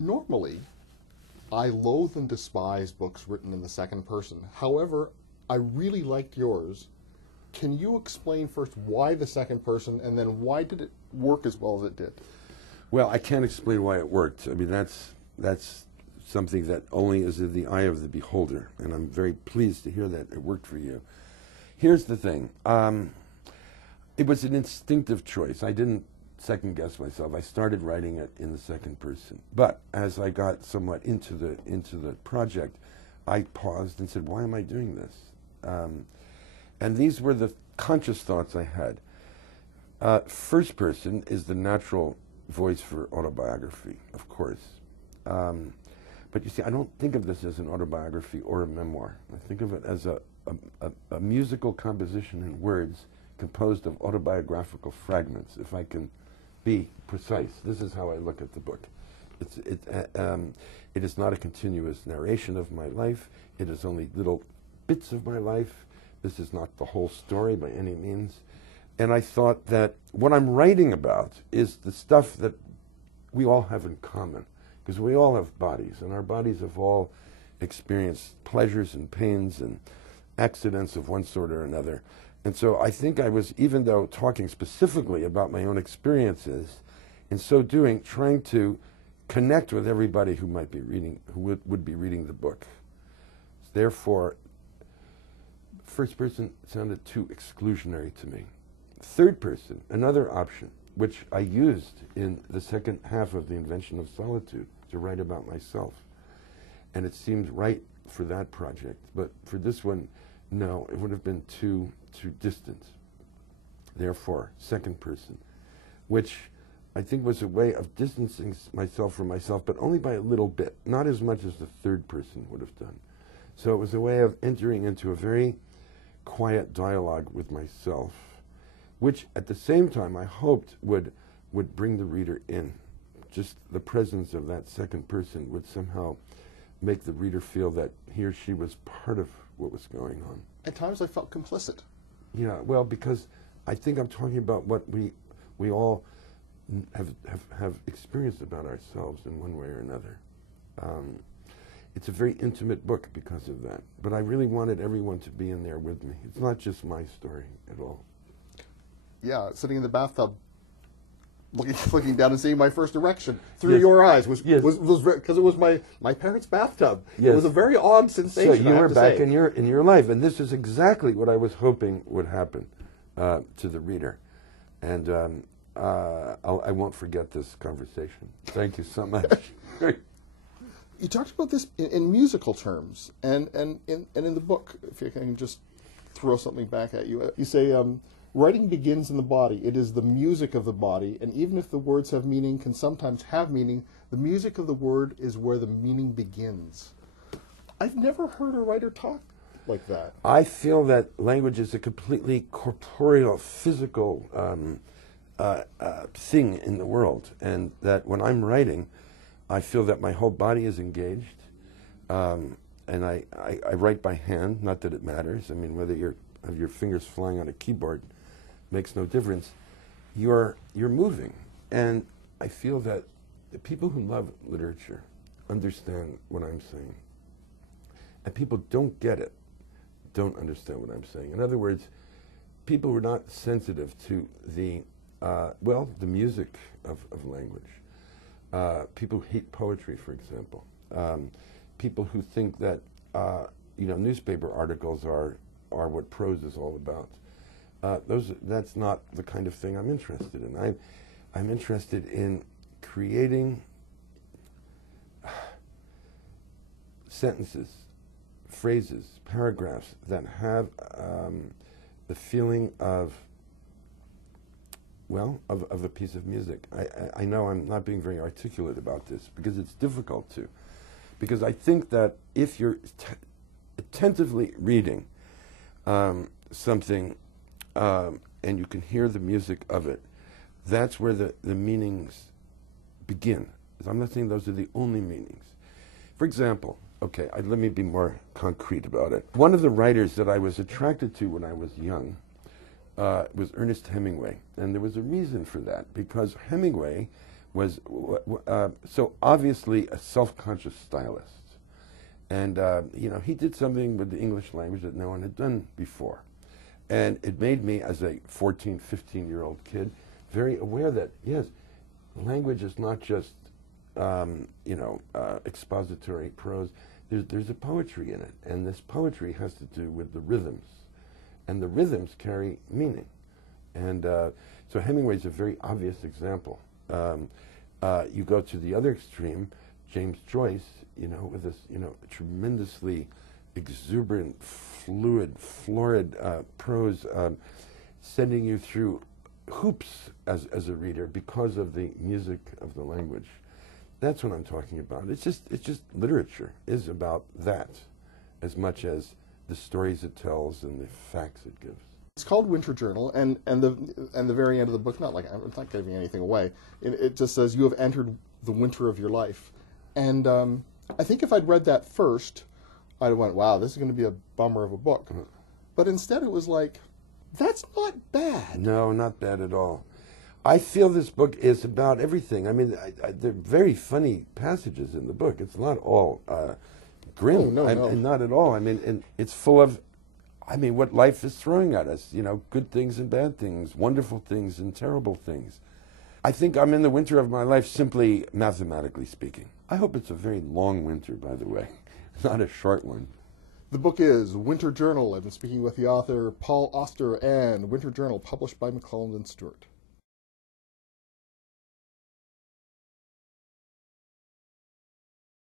Normally, I loathe and despise books written in the second person. However, I really liked yours. Can you explain first why the second person, and then why did it work as well as it did? Well, I can't explain why it worked. I mean, that's something that only is in the eye of the beholder, and I'm very pleased to hear that it worked for you. Here's the thing. It was an instinctive choice. I didn't second guess myself. I started writing it in the second person. But as I got somewhat into the project, I paused and said, why am I doing this? And these were the conscious thoughts I had. First person is the natural voice for autobiography, of course. But you see, I don't think of this as an autobiography or a memoir. I think of it as a musical composition in words composed of autobiographical fragments, if I can be precise. This is how I look at the book. It is not a continuous narration of my life. It is only little bits of my life. This is not the whole story by any means. And I thought that what I'm writing about is the stuff that we all have in common, because we all have bodies, and our bodies have all experienced pleasures and pains and accidents of one sort or another. And so I think I was, even though talking specifically about my own experiences, in so doing, trying to connect with everybody who might be reading, who would be reading the book. Therefore, first person sounded too exclusionary to me. Third person, another option, which I used in the second half of The Invention of Solitude to write about myself. And it seemed right for that project. But for this one, no, it would have been too distant. Therefore, second person, which I think was a way of distancing myself from myself, but only by a little bit, not as much as the third person would have done. So it was a way of entering into a very quiet dialogue with myself, which at the same time I hoped would bring the reader in. Just the presence of that second person would somehow make the reader feel that he or she was part of what was going on. At times I felt complicit. Yeah, well, because I think I'm talking about what we all have experienced about ourselves in one way or another. It's a very intimate book because of that. But I really wanted everyone to be in there with me. It's not just my story at all. Yeah, sitting in the bathtub, looking down and seeing my first erection through your eyes was because it was my parents' bathtub. Yes. It was a very odd sensation. So you were back in your life, and this is exactly what I was hoping would happen to the reader, and I won't forget this conversation. Thank you so much. You talked about this in musical terms, and in the book, if I can just throw something back at you, you say. Writing begins in the body. It is the music of the body, and even if the words have meaning, can sometimes have meaning, the music of the word is where the meaning begins. I've never heard a writer talk like that. I feel that language is a completely corporeal, physical thing in the world, and that when I'm writing, I feel that my whole body is engaged, and I write by hand, not that it matters. I mean, whether you have your fingers flying on a keyboard makes no difference. You're moving, and I feel that the people who love literature understand what I'm saying, and people don't get it, don't understand what I'm saying. In other words, people who are not sensitive to the the music of language. People who hate poetry, for example. People who think that newspaper articles are what prose is all about. That's not the kind of thing I'm interested in. I'm interested in creating sentences, phrases, paragraphs that have the feeling of a piece of music. I know I'm not being very articulate about this because it's difficult to. Because I think that if you're attentively reading something and you can hear the music of it, that's where the meanings begin. I'm not saying those are the only meanings. For example, let me be more concrete about it. One of the writers that I was attracted to when I was young was Ernest Hemingway. And there was a reason for that, because Hemingway was so obviously a self-conscious stylist. And, he did something with the English language that no one had done before. And it made me, as a 14, 15-year-old kid, very aware that, yes, language is not just, expository prose. There's a poetry in it. And this poetry has to do with the rhythms. And the rhythms carry meaning. And so Hemingway's a very obvious example. You go to the other extreme, James Joyce, with this, tremendously exuberant, fluid, florid prose, sending you through hoops as a reader because of the music of the language. That's what I'm talking about. It's just literature is about that as much as the stories it tells and the facts it gives. It's called Winter Journal, and the very end of the book, I'm not giving anything away. It just says you have entered the winter of your life, and I think if I'd read that first, I'd have went, wow, this is going to be a bummer of a book. But instead, it was like, that's not bad. No, not bad at all. I feel this book is about everything. I mean, there are very funny passages in the book. It's not all grim. No. Not at all. I mean, and it's full of, what life is throwing at us. Good things and bad things, wonderful things and terrible things. I think I'm in the winter of my life, simply mathematically speaking. I hope it's a very long winter, by the way, not a short one. The book is Winter Journal. I've been speaking with the author, Paul Auster, and Winter Journal, published by McClelland and Stewart.